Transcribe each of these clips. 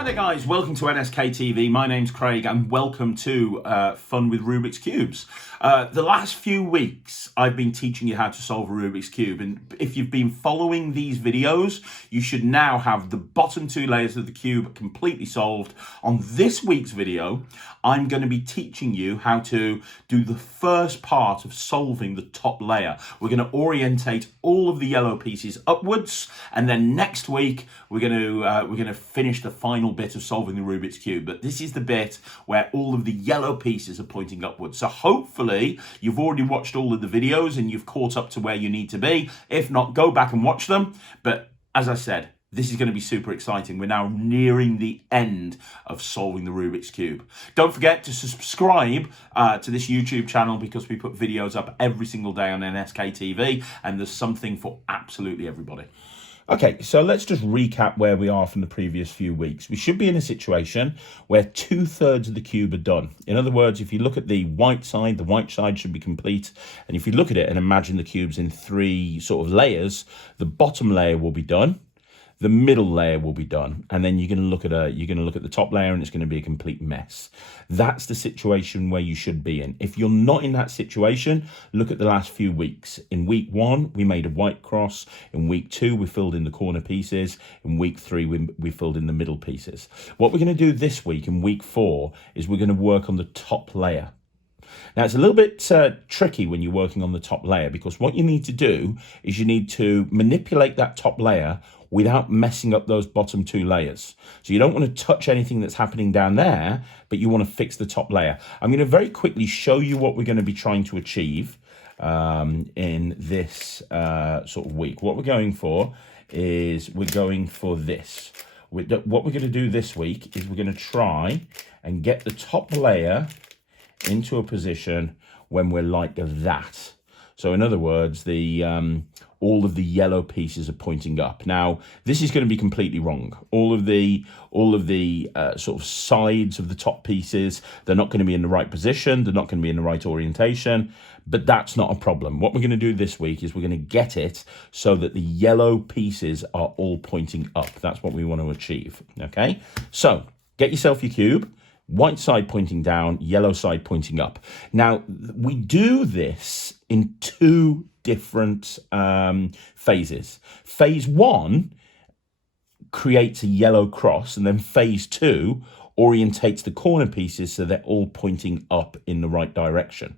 Hi there guys, welcome to NSK TV. My name's Craig and welcome to Fun with Rubik's Cubes. The last few weeks I've been teaching you how to solve a Rubik's Cube, and if you've been following these videos, you should now have the bottom two layers of the cube completely solved. On this week's video, I'm going to be teaching you how to do the first part of solving the top layer. We're going to orientate all of the yellow pieces upwards, and then next week we're going to finish the final bit of solving the Rubik's Cube. But this is the bit where all of the yellow pieces are pointing upwards. So hopefully you've already watched all of the videos and you've caught up to where you need to be. If not, go back and watch them. But as I said, this is going to be super exciting. We're now nearing the end of solving the Rubik's Cube. Don't forget to subscribe to this YouTube channel because we put videos up every single day on NSK TV, and there's something for absolutely everybody. Okay, so let's just recap where we are from the previous few weeks. We should be in a situation where 2/3 of the cube are done. In other words, if you look at the white side should be complete. And if you look at it and imagine the cubes in three sort of layers, the bottom layer will be done. The middle layer will be done, and then you're going to look at the top layer, and it's going to be a complete mess. That's the situation where you should be in. If you're not in that situation, look at the last few weeks. In week 1, we made a white cross. In week 2, we filled in the corner pieces. In week 3, we filled in the middle pieces. What we're going to do this week, in week 4, is we're going to work on the top layer. Now, it's a little bit tricky when you're working on the top layer, because what you need to do is you need to manipulate that top layer without messing up those bottom two layers. So you don't want to touch anything that's happening down there, but you want to fix the top layer. I'm going to very quickly show you what we're going to be trying to achieve in this sort of week. What we're going for is we're going for this. What we're going to do this week is we're going to try and get the top layer into a position when we're like that. So in other words, all of the yellow pieces are pointing up. Now, this is going to be completely wrong. All of the sort of sides of the top pieces, they're not going to be in the right position. They're not going to be in the right orientation, but that's not a problem. What we're going to do this week is we're going to get it so that the yellow pieces are all pointing up. That's what we want to achieve, okay? So get yourself your cube. White side pointing down, yellow side pointing up. Now, we do this in two different phases. Phase 1 creates a yellow cross, and then phase 2 orientates the corner pieces so they're all pointing up in the right direction.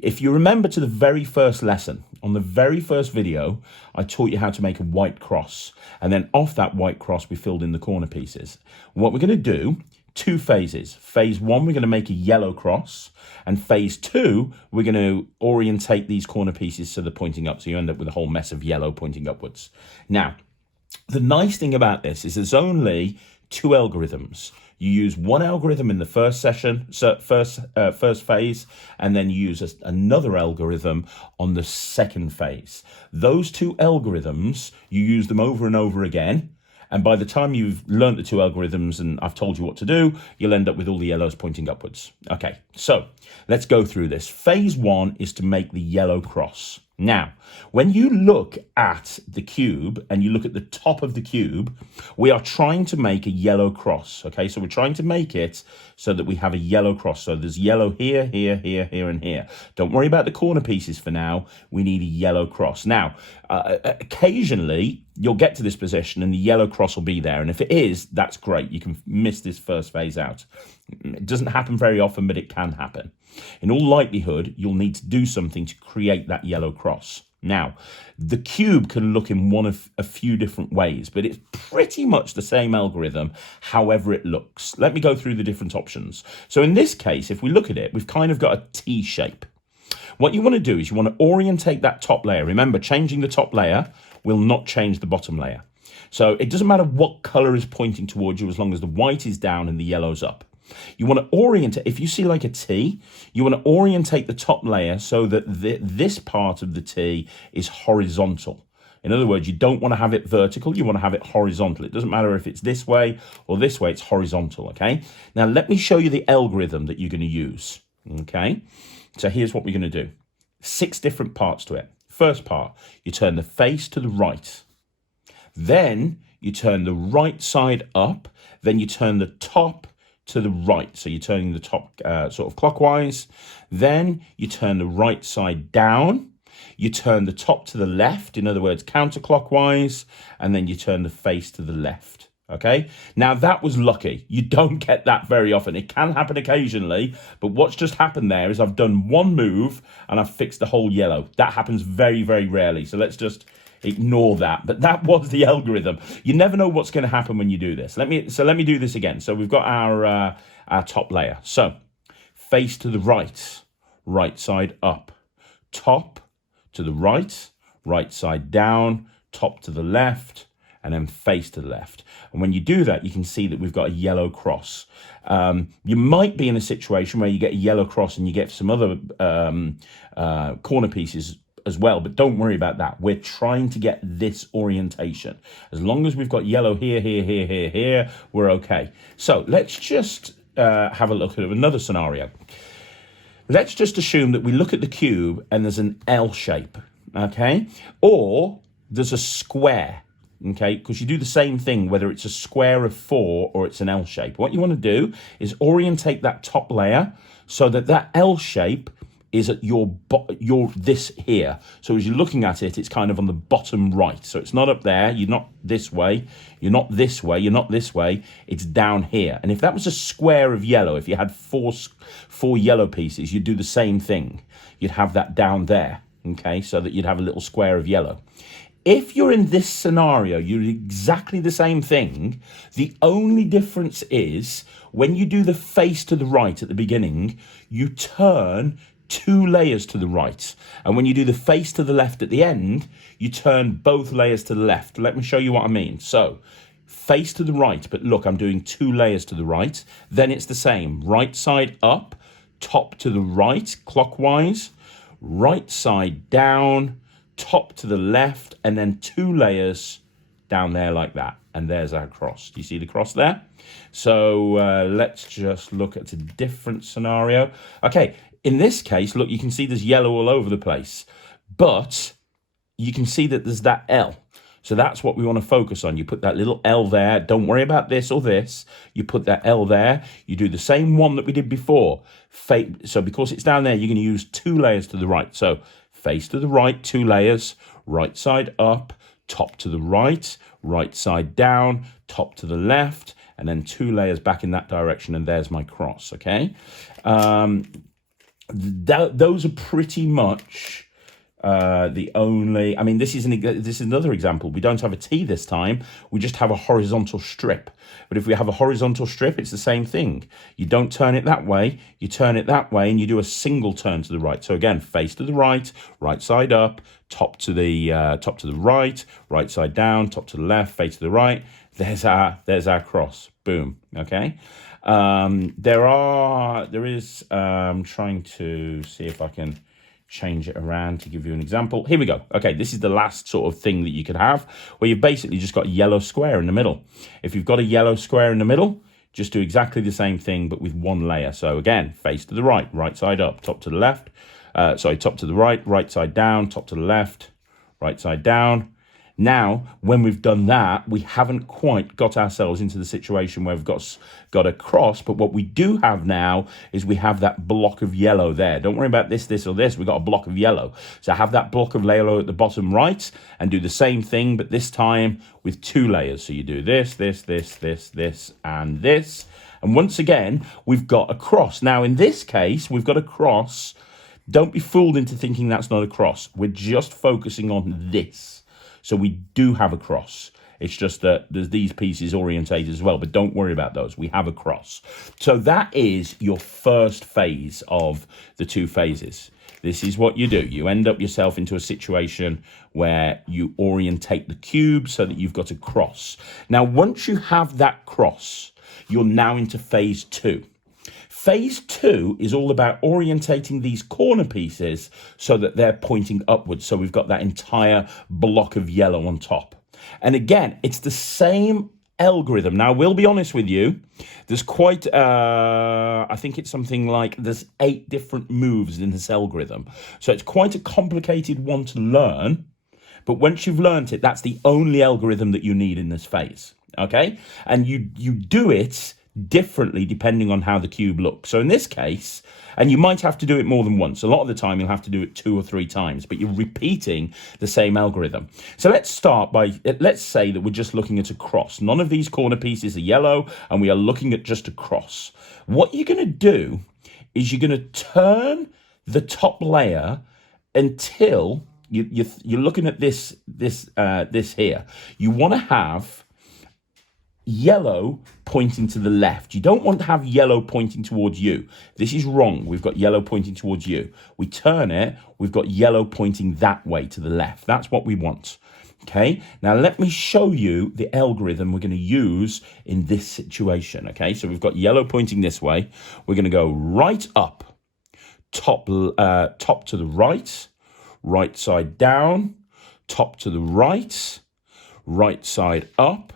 If you remember to the very first lesson, on the very first video, I taught you how to make a white cross. And then off that white cross, we filled in the corner pieces. What we're going to do, 2 phases. Phase 1, we're going to make a yellow cross. And phase 2, we're going to orientate these corner pieces so they're pointing up. So you end up with a whole mess of yellow pointing upwards. Now, the nice thing about this is there's only 2 algorithms. You use one algorithm in the first session, first phase, and then you use another algorithm on the second phase. Those 2 algorithms, you use them over and over again. And by the time you've learned the 2 algorithms and I've told you what to do, you'll end up with all the yellows pointing upwards. Okay, so let's go through this. Phase 1 is to make the yellow cross. Now, when you look at the cube and you look at the top of the cube, we are trying to make a yellow cross, okay? So we're trying to make it so that we have a yellow cross. So there's yellow here, here, here, here, and here. Don't worry about the corner pieces for now. We need a yellow cross. Now, occasionally, you'll get to this position and the yellow cross will be there. And if it is, that's great. You can miss this first phase out. It doesn't happen very often, but it can happen. In all likelihood, you'll need to do something to create that yellow cross. Now, the cube can look in one of a few different ways, but it's pretty much the same algorithm, however it looks. Let me go through the different options. So in this case, if we look at it, we've kind of got a T shape. What you want to do is you want to orientate that top layer. Remember, changing the top layer will not change the bottom layer. So it doesn't matter what color is pointing towards you as long as the white is down and the yellow's up. You want to orientate, if you see like a T, you want to orientate the top layer so that this part of the T is horizontal. In other words, you don't want to have it vertical, you want to have it horizontal. It doesn't matter if it's this way or this way, it's horizontal, okay? Now, let me show you the algorithm that you're going to use, okay? So here's what we're going to do. 6 different parts to it. First part, you turn the face to the right. Then you turn the right side up, then you turn the top to the right. So you're turning the top sort of clockwise. Then you turn the right side down. You turn the top to the left, in other words, counterclockwise, and then you turn the face to the left. Okay, now that was lucky. You don't get that very often. It can happen occasionally, but what's just happened there is I've done one move and I've fixed the whole yellow. That happens very, very rarely. So let's just ignore that. But that was the algorithm. You never know what's going to happen when you do this. Let me do this again. So we've got our top layer. So face to the right, right side up, top to the right, right side down, top to the left, and then face to the left. And when you do that, you can see that we've got a yellow cross. You might be in a situation where you get a yellow cross and you get some other corner pieces as well, but don't worry about that. We're trying to get this orientation. As long as we've got yellow here, here, here, here, here, we're okay. So let's just have a look at another scenario. Let's just assume that we look at the cube and there's an L shape, okay? Or there's a square, okay? Because you do the same thing, whether it's a square of 4 or it's an L shape. What you want to do is orientate that top layer so that that L shape is at your this here. So as you're looking at it, it's kind of on the bottom right. So it's not up there. You're not this way. You're not this way. You're not this way. It's down here. And if that was a square of yellow, if you had four yellow pieces, you'd do the same thing. You'd have that down there, okay? So that you'd have a little square of yellow. If you're in this scenario, you're exactly the same thing. The only difference is when you do the face to the right at the beginning, you turn 2 layers to the right. And when you do the face to the left at the end, you turn both layers to the left. Let me show you what I mean. So face to the right, but look, I'm doing 2 layers to the right. Then it's the same. Right side up, top to the right, clockwise, right side down, top to the left, and then 2 layers down there like that. And there's our cross. Do you see the cross there? So let's just look at a different scenario. Okay, in this case, look, you can see there's yellow all over the place, but you can see that there's that L. So that's what we want to focus on. You put that little L there. Don't worry about this or this. You put that L there. You do the same one that we did before. So because it's down there, you're going to use 2 layers to the right. So face to the right, 2 layers, right side up, top to the right, right side down, top to the left, and then 2 layers back in that direction, and there's my cross, okay? Those are pretty much the only, I mean, this is another example. We don't have a T this time. We just have a horizontal strip. But if we have a horizontal strip, it's the same thing. You don't turn it that way. You turn it that way, and you do a single turn to the right. So again, face to the right, right side up, top to the right, right side down, top to the left, face to the right. There's our cross. Boom. Okay. I'm trying to see if I can change it around to give you an example. Here we go. Okay, this is the last sort of thing that you could have, where you've basically just got a yellow square in the middle. If you've got a yellow square in the middle, just do exactly the same thing, but with 1 layer. So again, face to the right, right side up, top to the left. Top to the right, right side down, top to the left, right side down. Now, when we've done that, we haven't quite got ourselves into the situation where we've got a cross, but what we do have now is we have that block of yellow there. Don't worry about this, this, or this. We've got a block of yellow. So have that block of yellow at the bottom right and do the same thing, but this time with 2 layers. So you do this, this, this, this, this, and this. And once again, we've got a cross. Now, in this case, we've got a cross. Don't be fooled into thinking that's not a cross. We're just focusing on this. So we do have a cross. It's just that there's these pieces orientated as well, but don't worry about those. We have a cross. So that is your first phase of the 2 phases. This is what you do. You end up yourself into a situation where you orientate the cube so that you've got a cross. Now, once you have that cross, you're now into phase 2. Phase 2 is all about orientating these corner pieces so that they're pointing upwards. So we've got that entire block of yellow on top. And again, it's the same algorithm. Now, we'll be honest with you. There's quite, I think it's something like there's 8 different moves in this algorithm. So it's quite a complicated one to learn. But once you've learnt it, that's the only algorithm that you need in this phase, okay? And you do it differently depending on how the cube looks. So in this case, and you might have to do it more than once. A lot of the time, you'll have to do it 2 or 3 times, but you're repeating the same algorithm. So let's start by, let's say that we're just looking at a cross. None of these corner pieces are yellow, and we are looking at just a cross. What you're going to do is you're going to turn the top layer until you're looking at this here. You want to have yellow pointing to the left. You don't want to have yellow pointing towards you. This is wrong. We've got yellow pointing towards you. We turn it, we've got yellow pointing that way to the left. That's what we want. Okay, now let me show you the algorithm we're going to use in this situation. Okay, so we've got yellow pointing this way. We're going to go right up, top to the right, right side down, top to the right, right side up,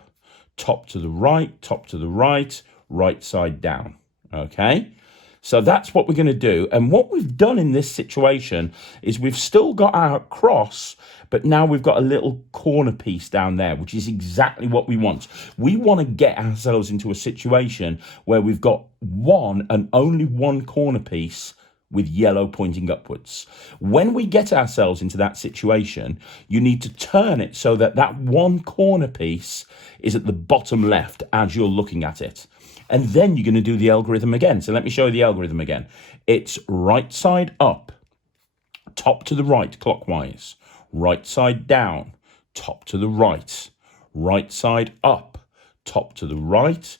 top to the right, right side down. Okay, so that's what we're going to do. And what we've done in this situation is we've still got our cross, but now we've got a little corner piece down there, which is exactly what we want. We want to get ourselves into a situation where we've got one and only one corner piece with yellow pointing upwards. When we get ourselves into that situation, you need to turn it so that that one corner piece is at the bottom left as you're looking at it. And then you're going to do the algorithm again. So let me show you the algorithm again. It's right side up, top to the right clockwise, right side down, top to the right, right side up, top to the right,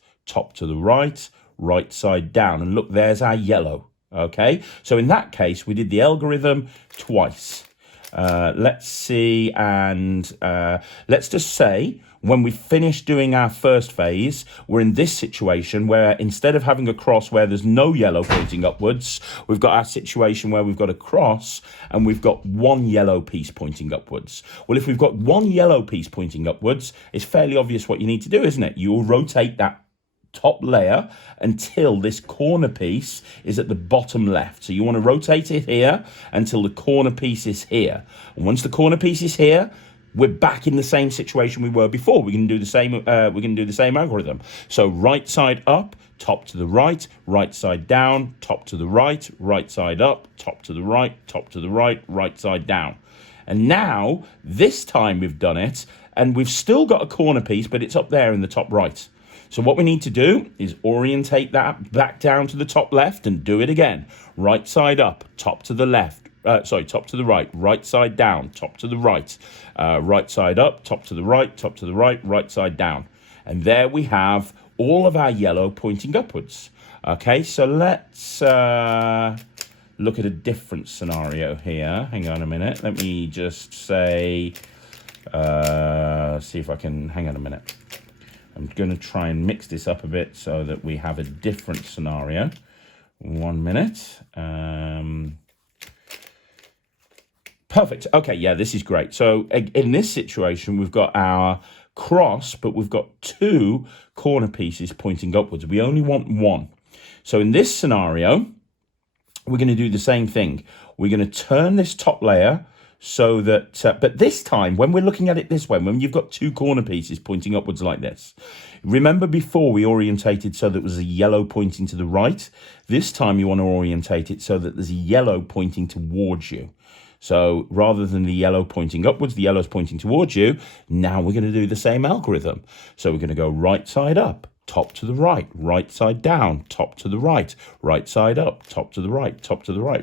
right side down. And look, there's our yellow. Okay, so in that case, we did the algorithm twice. Let's see, and let's just say when we finish doing our first phase, we're in this situation where instead of having a cross where there's no yellow pointing upwards, we've got our situation where we've got a cross and we've got one yellow piece pointing upwards. Well, if we've got one yellow piece pointing upwards, it's fairly obvious what you need to do, isn't it? You will rotate that top layer until this corner piece is at the bottom left. So you want to rotate it here until the corner piece is here. And once the corner piece is here, we're back in the same situation we were before. We're going to do the same algorithm. So right side up, top to the right, right side down, top to the right, right side up, top to the right, right side down. And now this time we've done it and we've still got a corner piece, but it's up there in the top right. So what we need to do is orientate that back down to the top left and do it again. Right side up, top to the left. Top to the right, right side down, top to the right. Right side up, top to the right, right side down. And there we have all of our yellow pointing upwards. Okay, so let's look at a different scenario here. Hang on a minute. Let me just say, see if I can, hang on a minute. I'm going to try and mix this up a bit so that we have a different scenario. 1 minute. Perfect. Okay, yeah, this is great. So in this situation, we've got our cross, but we've got 2 corner pieces pointing upwards. We only want one. So in this scenario, we're going to do the same thing. We're going to turn this top layer so that, but this time, when we're looking at it this way, when you've got 2 corner pieces pointing upwards like this, remember before we orientated so that it was a yellow pointing to the right? This time you want to orientate it so that there's a yellow pointing towards you. So rather than the yellow pointing upwards, the yellow's pointing towards you. Now we're going to do the same algorithm. So we're going to go right side up, top to the right, right side down, top to the right, right side up, top to the right,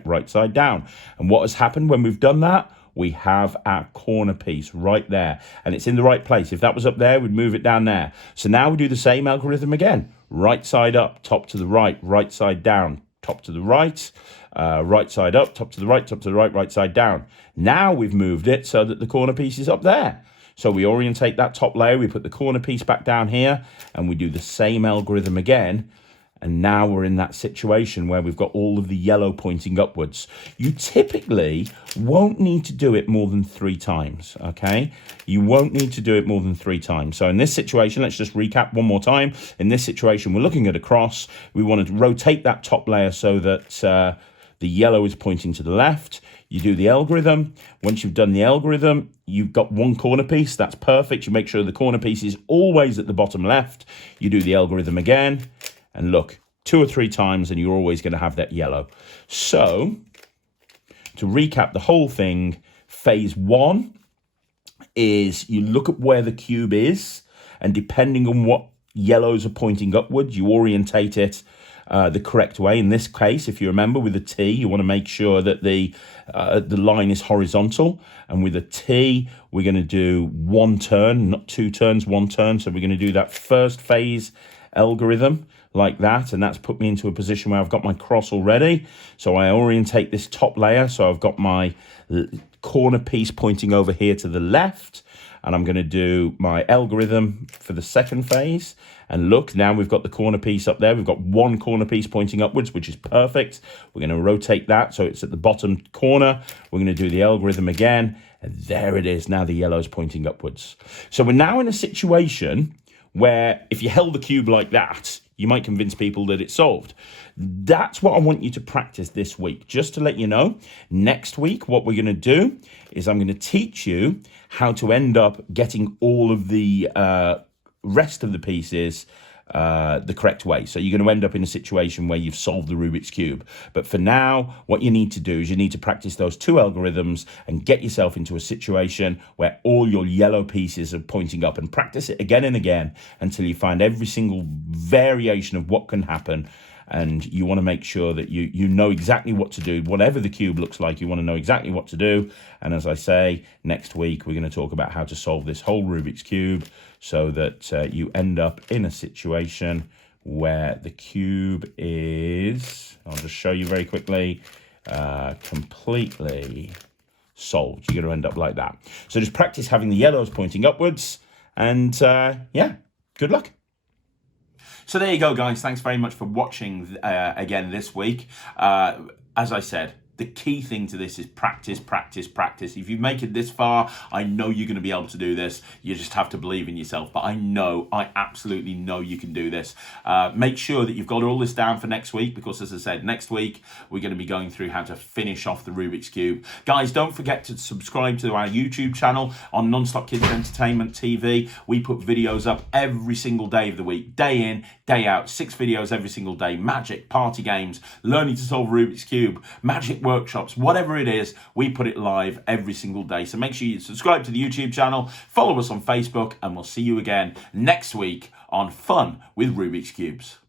right side down. And what has happened when we've done that? We have our corner piece right there and it's in the right place. If that was up there, we'd move it down there. So now we do the same algorithm again. Right side up, top to the right, right side down, top to the right, right side up, top to the right, right side down. Now we've moved it so that the corner piece is up there. So we orientate that top layer, we put the corner piece back down here and we do the same algorithm again. And now we're in that situation where we've got all of the yellow pointing upwards. You typically won't need to do it more than 3 times, okay? You won't need to do it more than 3 times. So in this situation, let's just recap one more time. In this situation, we're looking at a cross. We want to rotate that top layer so that the The yellow is pointing to the left. You do the algorithm. Once you've done the algorithm, you've got one corner piece. That's perfect. You make sure the corner piece is always at the bottom left. You do the algorithm again, and look, 2 or 3 times, and you're always going to have that yellow. So, to recap the whole thing, phase 1 is you look at where the cube is, and depending on what yellows are pointing upwards, you orientate it the correct way. In this case, if you remember, with a T, you want to make sure that the line is horizontal. And with a T, we're going to do 1 turn, not 2 turns, 1 turn. So we're going to do that first phase algorithm like that. And that's put me into a position where I've got my cross already. So I orientate this top layer. So I've got my corner piece pointing over here to the left. And I'm going to do my algorithm for the second phase. And look, now we've got the corner piece up there. We've got 1 corner piece pointing upwards, which is perfect. We're going to rotate that so it's at the bottom corner. We're going to do the algorithm again. And there it is. Now the yellow's pointing upwards. So we're now in a situation where if you held the cube like that, you might convince people that it's solved. That's what I want you to practice this week. Just to let you know, next week, what we're going to do is I'm going to teach you how to end up getting all of the rest of the pieces the correct way. So you're going to end up in a situation where you've solved the Rubik's Cube. But for now, what you need to do is you need to practice those 2 algorithms and get yourself into a situation where all your yellow pieces are pointing up, and practice it again and again until you find every single variation of what can happen. And you want to make sure that you know exactly what to do. Whatever the cube looks like, you want to know exactly what to do. And as I say, next week, we're going to talk about how to solve this whole Rubik's Cube so that you end up in a situation where the cube is, I'll just show you very quickly, completely solved. You're going to end up like that. So just practice having the yellows pointing upwards. And yeah, good luck. So there you go, guys. Thanks very much for watching again this week. As I said, the key thing to this is practice, practice, practice. If you make it this far, I know you're going to be able to do this. You just have to believe in yourself. But I absolutely know you can do this. Make sure that you've got all this down for next week, because as I said, next week, we're going to be going through how to finish off the Rubik's Cube. Guys, don't forget to subscribe to our YouTube channel on Non-Stop Kids Entertainment TV. We put videos up every single day of the week, day in, day out, 6 videos every single day. Magic, party games, learning to solve Rubik's Cube, magic workshops, whatever it is, we put it live every single day. So make sure you subscribe to the YouTube channel, follow us on Facebook, and we'll see you again next week on Fun with Rubik's Cubes.